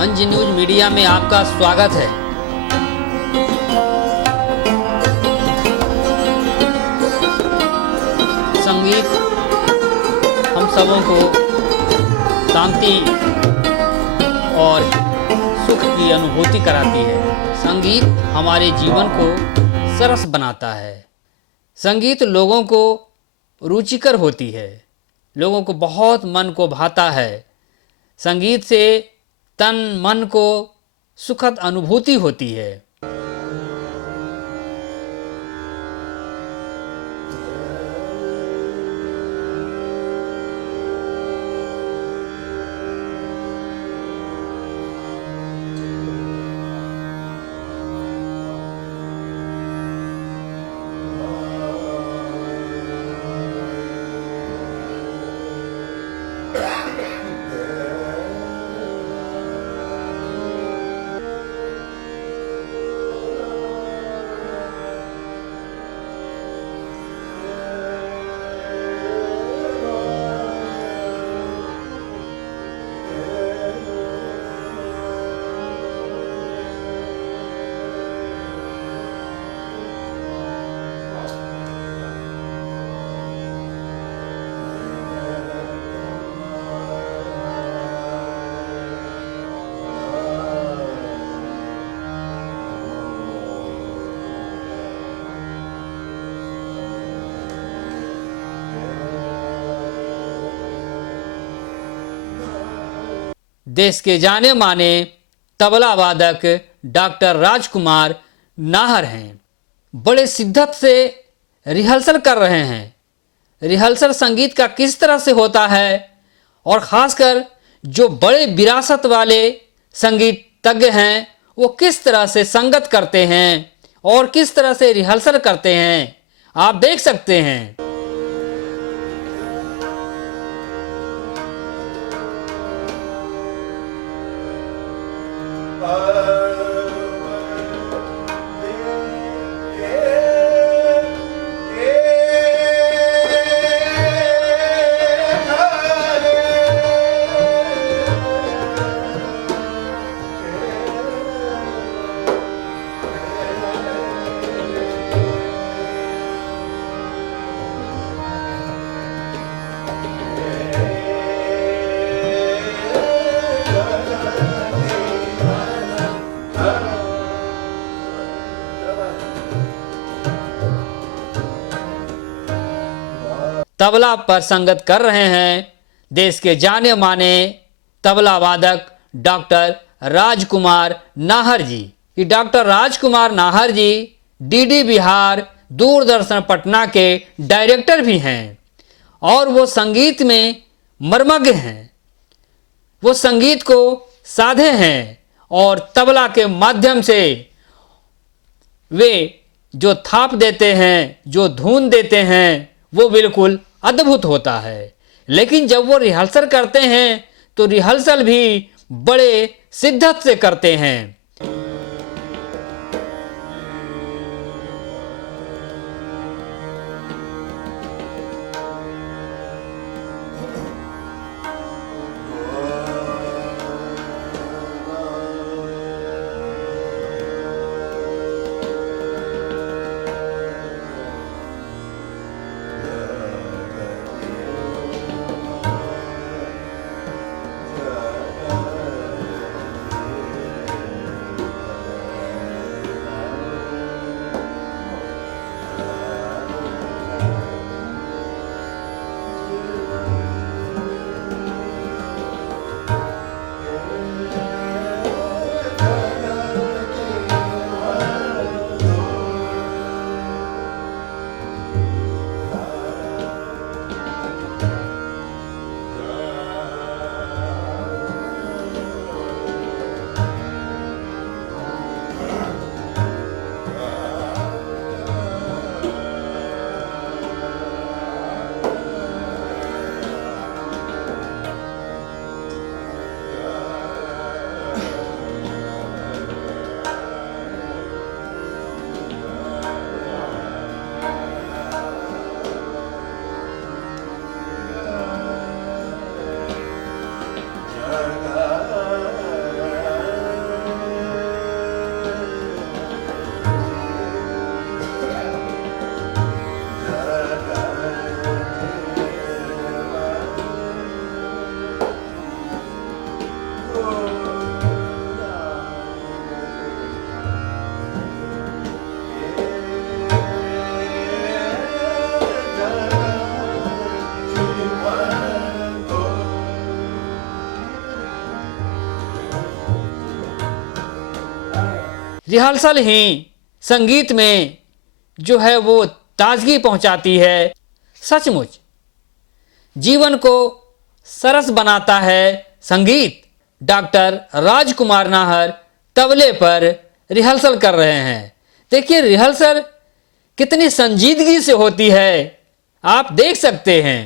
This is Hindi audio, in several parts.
अंज न्यूज मीडिया में आपका स्वागत है। संगीत हम सबों को शांति और सुख की अनुभूति कराती है। संगीत हमारे जीवन को सरस बनाता है। संगीत लोगों को रुचिकर होती है, लोगों को बहुत मन को भाता है। संगीत से तन मन को सुखद अनुभूति होती है। देश के जाने माने तबला वादक डॉक्टर राजकुमार नाहर हैं। बड़े शिद्दत से रिहर्सल कर रहे हैं। रिहर्सल संगीत का किस तरह से होता है और ख़ासकर जो बड़े विरासत वाले संगीतज्ञ हैं वो किस तरह से संगत करते हैं और किस तरह से रिहर्सल करते हैं, आप देख सकते हैं। तबला पर संगत कर रहे हैं देश के जाने माने तबला वादक डॉक्टर राजकुमार नाहर जी। ये डॉक्टर राजकुमार नाहर जी डीडी बिहार दूरदर्शन पटना के डायरेक्टर भी हैं और वो संगीत में मर्मज्ञ हैं। वो संगीत को साधे हैं और तबला के माध्यम से वे जो थाप देते हैं, जो धुन देते हैं, वो बिल्कुल अद्भुत होता है। लेकिन जब वो रिहर्सल करते हैं तो रिहर्सल भी बड़े शिद्दत से करते हैं। रिहर्सल ही संगीत में जो है वो ताजगी पहुंचाती है। सचमुच जीवन को सरस बनाता है संगीत। डॉक्टर राजकुमार नाहर तबले पर रिहर्सल कर रहे हैं। देखिए रिहर्सल कितनी संजीदगी से होती है, आप देख सकते हैं।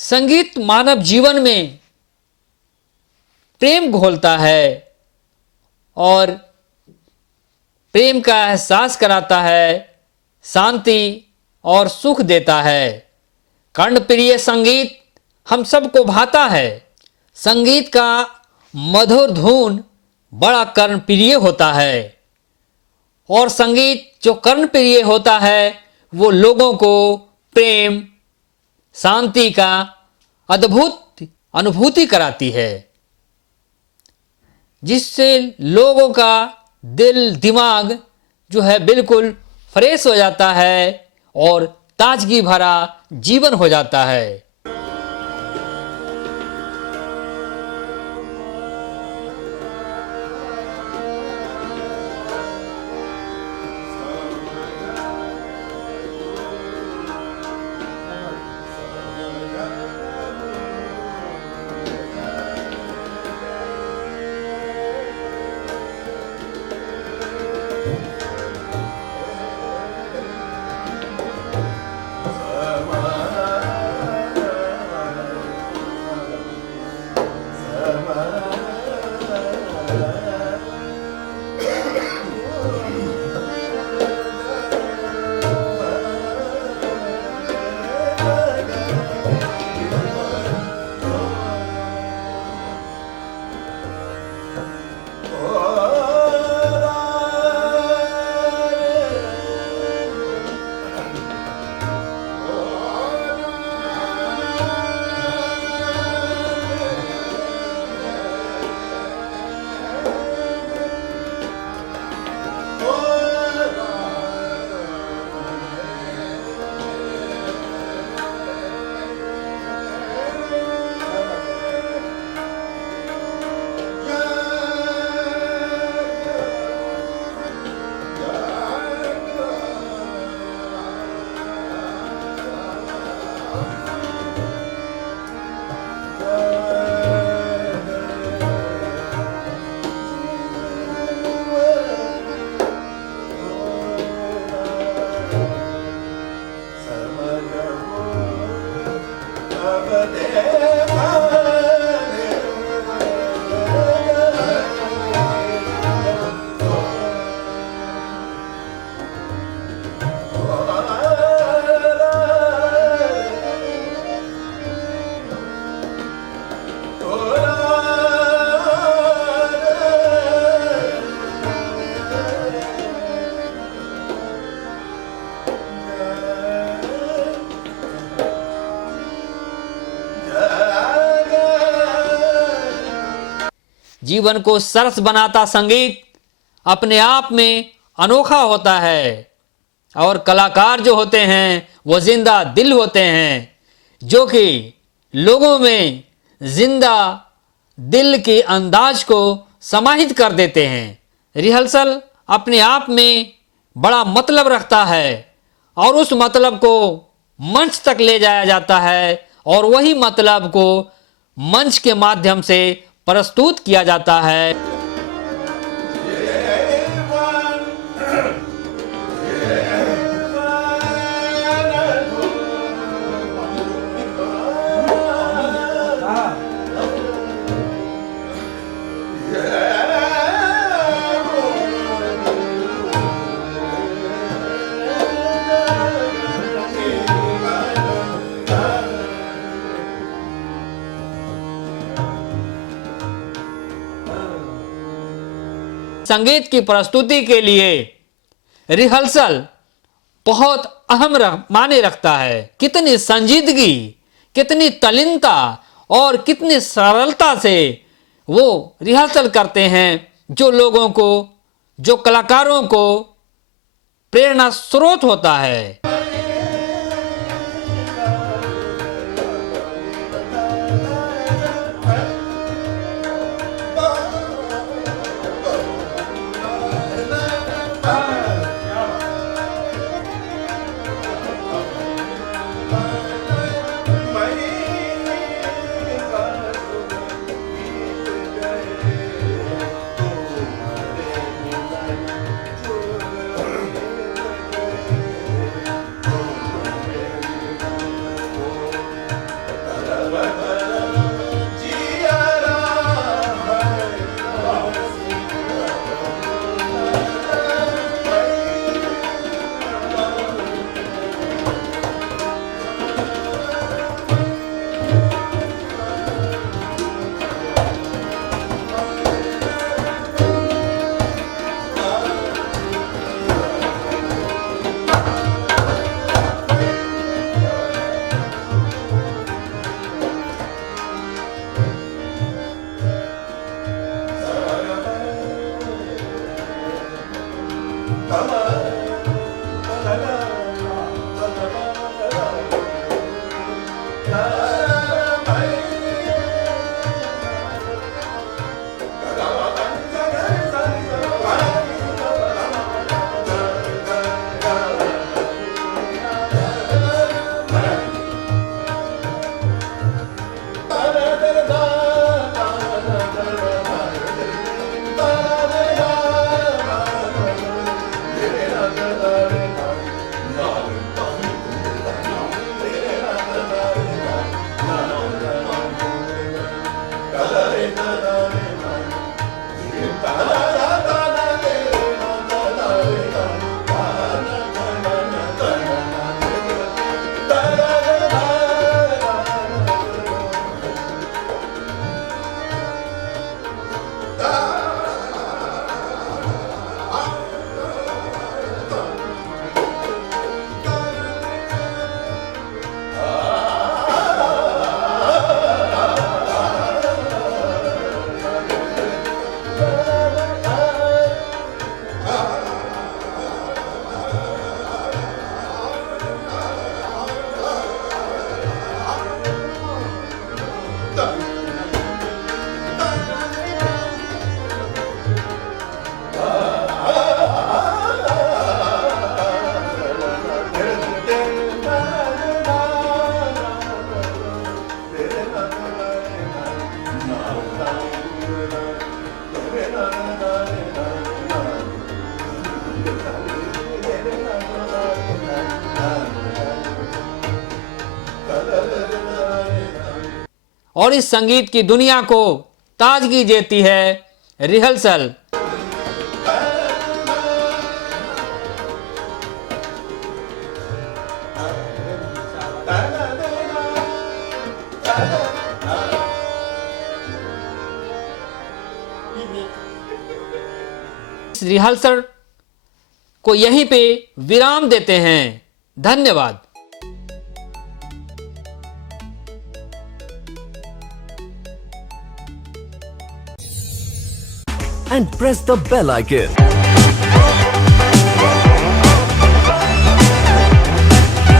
संगीत मानव जीवन में प्रेम घोलता है और प्रेम का एहसास कराता है, शांति और सुख देता है। कर्णप्रिय संगीत हम सबको भाता है। संगीत का मधुर धुन बड़ा कर्णप्रिय होता है और संगीत जो कर्णप्रिय होता है वो लोगों को प्रेम, शांति का अद्भुत अनुभूति कराती है, जिससे लोगों का दिल दिमाग जो है बिल्कुल फ्रेश हो जाता है और ताजगी भरा जीवन हो जाता है। जीवन को सरस बनाता संगीत अपने आप में अनोखा होता है और कलाकार जो होते हैं वो जिंदा दिल होते हैं, जो कि लोगों में जिंदा दिल के अंदाज को समाहित कर देते हैं। रिहर्सल अपने आप में बड़ा मतलब रखता है और उस मतलब को मंच तक ले जाया जाता है और वही मतलब को मंच के माध्यम से प्रस्तुत किया जाता है। संगीत की प्रस्तुति के लिए रिहर्सल बहुत अहम मायने रखता है। कितनी संजीदगी, कितनी तल्लीनता और कितनी सरलता से वो रिहर्सल करते हैं, जो लोगों को, जो कलाकारों को प्रेरणा स्रोत होता है। और इस संगीत की दुनिया को ताजगी देती है रिहर्सल। इस रिहर्सल को यहीं पे विराम देते हैं। धन्यवाद। And press the bell icon.